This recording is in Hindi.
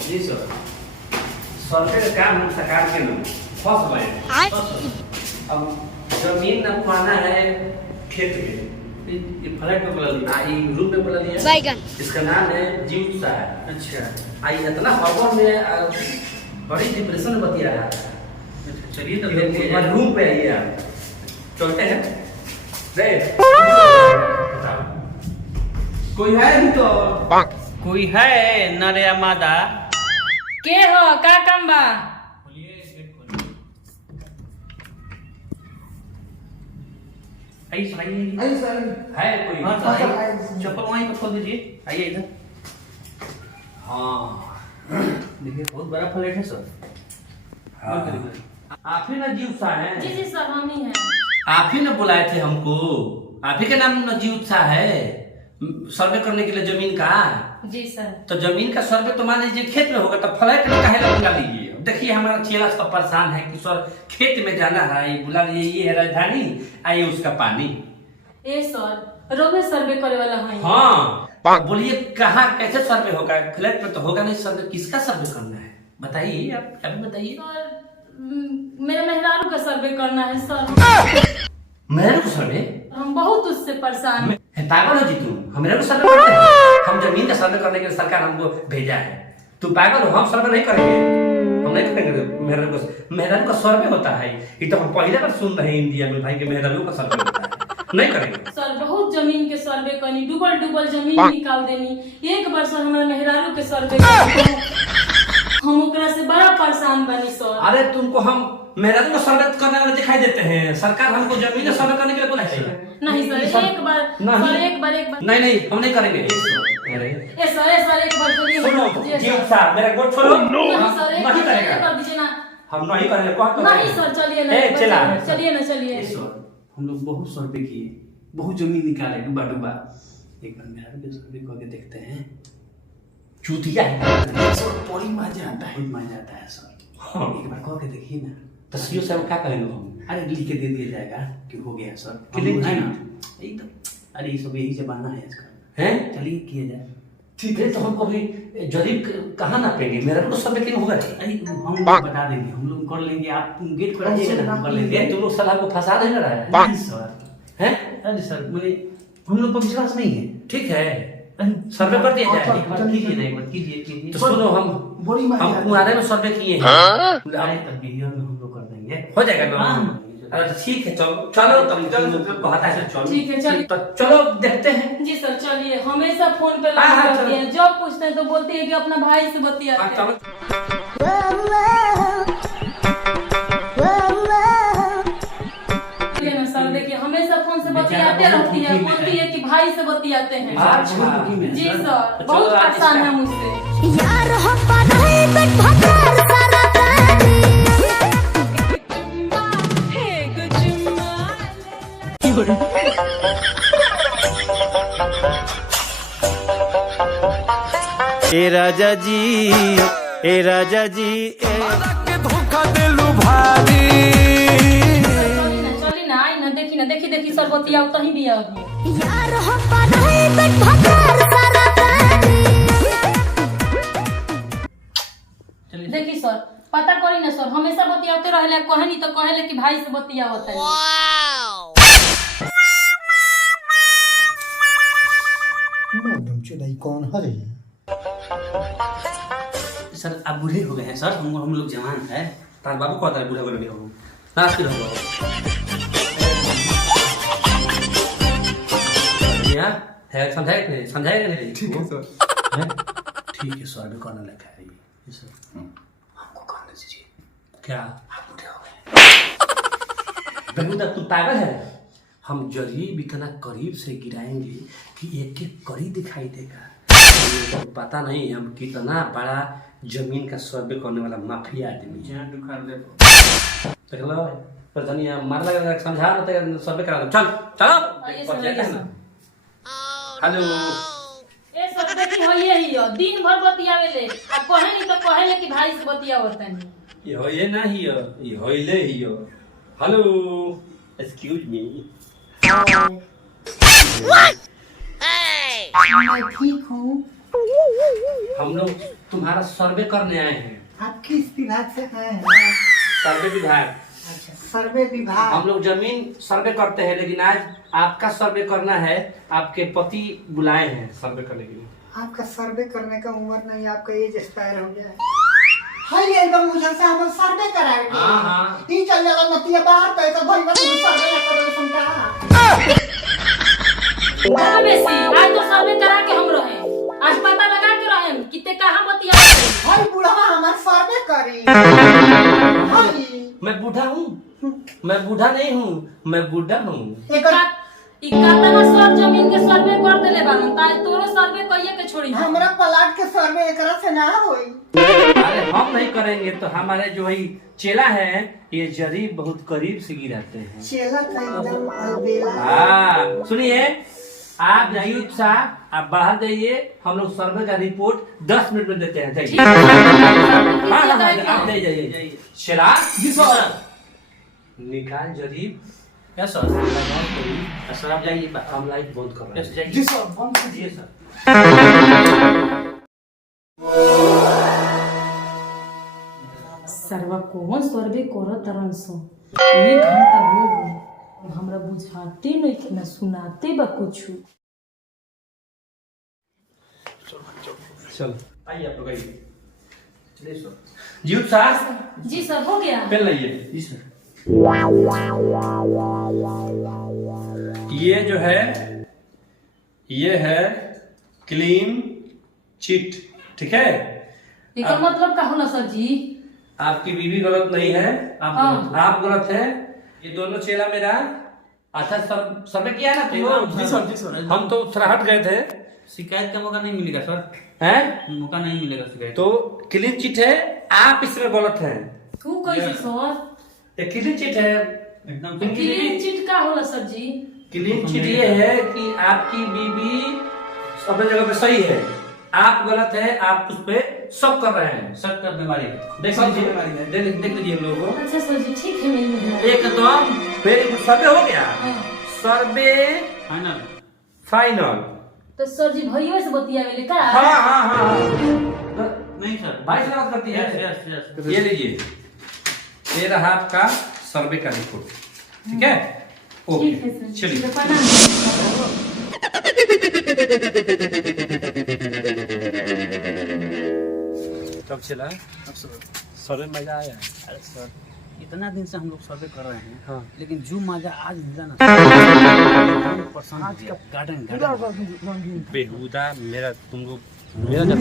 जी सर। सर्वे का काम हम सरकार के लोग फंस गए। अब जमीन न पाना है खेत में, ये फ्लैट में बोला लिया, ये रूम में बोला लिया। इसका नाम है जीव सा है। अच्छा। आई इतना हवा में बड़ी डिप्रेशन में बतिया रहा था। चलिए तो रूम पे आइए आप, चलते हैं। कोई है अभी तो? कोई है नरे मादा? के हो का काम बा? आइए सर है कोई? हाँ चप्पल वहीं पर खोल दीजिए, आइए इधर। हाँ देखिए बहुत बड़ा फ्लैट है सर। हाँ आप ही ना जीव सा है? जी जी सर हम ही हैं। आप ही ना बुलाए थे हमको, आप ही के नाम ना जीव सा है सर्वे करने के लिए जमीन का। जी सर। तो जमीन का सर्वे तो मान लीजिए खेत में होगा, तो फ्लैट में काहे ना बुला लीजिए। देखिए हमारा चेला सब परेशान है कि सर खेत में जाना है, ये बुला लीजिए, ये है राजधानी, आइए उसका पानी। ए सर रोबे सर्वे करे वाला है। हाँ बोलिए कहाँ कैसे सर्वे होगा? फ्लैट में तो होगा नहीं सर्वे, किसका सर्वे करना है बताइए, आप अभी बताइए। मेरे मेहरारू का सर्वे करना है सर। मेहरारू का सर्वे? हम बहुत उससे परेशान हैं। पागल हो जी तुम? हम मेहरारू का सर्वे करते हैं? हम जमीन का सर्वे करने के लिए सरकार हमको भेजा है। तुम पागल हो? हम सर्वे नहीं करेंगे, हम नहीं करेंगे मेहरारू का सर्वे होता है। ये तो हम पहले बार सुन रहे हैं इंडिया में भाई के मेहरारू का सर्वे होता है, नहीं करेंगे सर। बहुत जमीन के सर्वे करनी, डूबल जमीन निकाल देनी। एक बार सर हमारे मेहरारू के सर्वे हम ओकरा से बड़ा परेशान बनी सर। अरे तुमको हम मेहरारू का सर्वे करने वाले दिखाई देते हैं? सरकार हमको जमीन का सर्वे करने के लिए बोला है। नहीं सर एक बार एक बार नहीं हम नहीं करेंगे। ए सर एक बार सुनो जी साहब मेरा गोद छोड़ो। नहीं करेगा, कर दीजिए ना। हम नहीं करेंगे। नहीं सर चलिए ना, चलिए ना चलिए। हम लोग बहुत सर्वे किए, बहुत जमीन निकाले डूबा, एक बार मेहरारू के सर्वे करके देखते हैं। चूतिया है सर, बड़ी मजा आता है सर। हाँ एक बार कह के देखिए ना। तो सीओ साहब क्या कहेंगे हम? अरे लिख के दे दिया जाएगा कि हो गया सर, है ना? एकदम। अरे ये सब यही जमाना है इसका, हैं? चलिए किया जाए। ठीक है तो हम कभी जरीब कहाँ नापेंगे? मेहरारू को सर्वे क्यों होगा? हम बता देंगे, हम लोग कर लेंगे। आप गेट खोल दीजिए ना, कर लेंगे। तुम लोग साला को फंसा नहीं रहा है सर, हैं? अरे सर मुझे हम लोग पर विश्वास नहीं है। ठीक है सर्वे कर दिया जाए। एक बार कीजिए। तो सुनो हम कुआरे में सर्वे किए हैं। तब वीडियो में हम लोग कर देंगे, हो जाएगा ना? अरे ठीक है चलो तब कहता है चलो। ठीक है चलिए। तो चलो देखते हैं। जी सर चलिए। हमेशा फोन पे लगे हैं, जब पूछते हैं तो बोलते हैं कि अपना भाई से बतियाते हैं। सर देखिए हमेशा फोन से बतियाते रहती है, बोलती है कि भाई से बतियाते हैं। जी सर बहुत परेशान है मुझसे। यार ए राजा जी के धोखा देलू भारी। चली ना आई ना, देखी सर बतिया तो ही भी अभी। देखी सर पता करी ना सर, हमेशा बतियाते रहले, कहे नहीं तो कहेले कि भाई से बतिया होता है। कौन है सर? आप बूढ़े हो गए हैं सर, हम लोग जवान है। तार बाबू कहता है बूढ़ा बूढ़ा हो नाच के रहो है। समझाएगा नहीं? ठीक है सर। ठीक है सर, करने लगा है ये सर। हमको करने दीजिए। क्या आप बूढ़े हो गए? बेगुदा तू पागल है? हम जरीब इतना करीब से गिराएंगे कि एक एक कड़ी दिखाई देगा। तो पता नहीं हम कितना बड़ा जमीन का सर्वे करने वाला माफिया आदमी है। देख लो प्रधानिया मार लगा, समझा सर्वे करा दो। चलो हेलो। ए सर देखी होइए ही हो, दिन भर बतियावेले, अब कहे नहीं तो कहेले कि भाई से बतिया होता है। ये होइए ना ही हो, ये होइले ही हो। Hello excuse me. मैं ठीक हूँ, हम लोग तुम्हारा सर्वे करने आए हैं। आप किस विभाग से आए हैं? सर्वे विभाग। अच्छा, सर्वे विभाग। हम लोग जमीन सर्वे करते हैं, लेकिन आज आपका सर्वे करना है। आपके पति बुलाए हैं सर्वे करने के लिए। आपका सर्वे करने का उम्र नहीं, आपका एज एक्सपायर हो गया है। हाय ये एकदम मुझे से हम सर्वे कराएंगे। हाँ। ई चल जाला नतिया बाहर तो एक भाई बस सर्वे ना करो समझा। कहाँ बेसी आज तो सर्वे करा के हम रहे, आज पता लगा के रहे कितने कहाँ बतिया। हाय बुढ़वा हमार सर्वे करी। हाय मैं बूढ़ा हूँ? मैं बूढ़ा नहीं हूँ, मैं बूढ़ा हूँ। एक इकातना सर जमीन के सर्वे कर देले बारन, ताज तोरो सर्वे कइए के छोड़ी। हमरा प्लाट के सर्वे एकरा से ना होई। अरे हम नहीं करेंगे तो हमारे जो है चेला है, ये जरीब बहुत करीब से गिराते हैं। चेला का एकदम अलबेला। हाँ सुनिए, आप जाइए साहब, आप बाहर जाइए, हम लोग सर्वे का रिपोर्ट 10 मिनट में देते हैं। जाइए। हाँ, आप जाइए। शराब जी सर। निकाल जरीब। Yes sir. सर आप जाइए, हम लाइट बंद कर रहे हैं। जी सर, बंद कीजिए सर। सर्वा कौन सर्वे करो तरन सो 1 घंटा हो गए, हमरा बुझाते नहीं कि ना सुनाते बा कुछ। चलो आइए आप लोग आइए। जी साहब। जी सर, हो गया। पेन लाइए। जी सर। ये जो है, ये है क्लीन चिट, ठीक है। एकर मतलब का होला सर जी? आपकी बीवी गलत नहीं है, आप गलत है। ये दोनों चेला मेरा अच्छा सर्वे किया है ना तुम लोग? जी सर, जी सर। हम तो सराहट गए थे। शिकायत का मौका नहीं मिलेगा सर, हैं? मौका नहीं मिलेगा शिकायत। तो क्लीन चिट है, आप इसमें गलत हैं। तू कैसे सर? ये क्लीन चिट है एकदम क्लीन चिट का होला सर जी? क्लीन चिट ये है कि आपकी बीवी सब जगह पे सही है, आप गलत है, आप उस पे शक कर रहे हैं। शक का बीमारी है। देख लीजिए, देख लीजिए लोगों को। अच्छा सर जी, ठीक है। नहीं एकदम वेरी गुड। सर्वे हो गया। सर्वे फाइनल। फाइनल। तो सर जी भैया से बतिया गए का? हाँ। नहीं सर, भाई से बात करती है। यस। ये लीजिए, ये रहा आपका सर्वे का रिपोर्ट, ठीक है। ओके ठीक है सर। चलिए। ठीक है, प्रणाम। कब चला? सर्वे मजा आया? अरे सर, इतना दिन से हम लोग सर्वे कर रहे हैं, हाँ। लेकिन जो मजा आज मिला ना, आज का गार्डन बेहुदा मेरा तुम लोग मेरा जब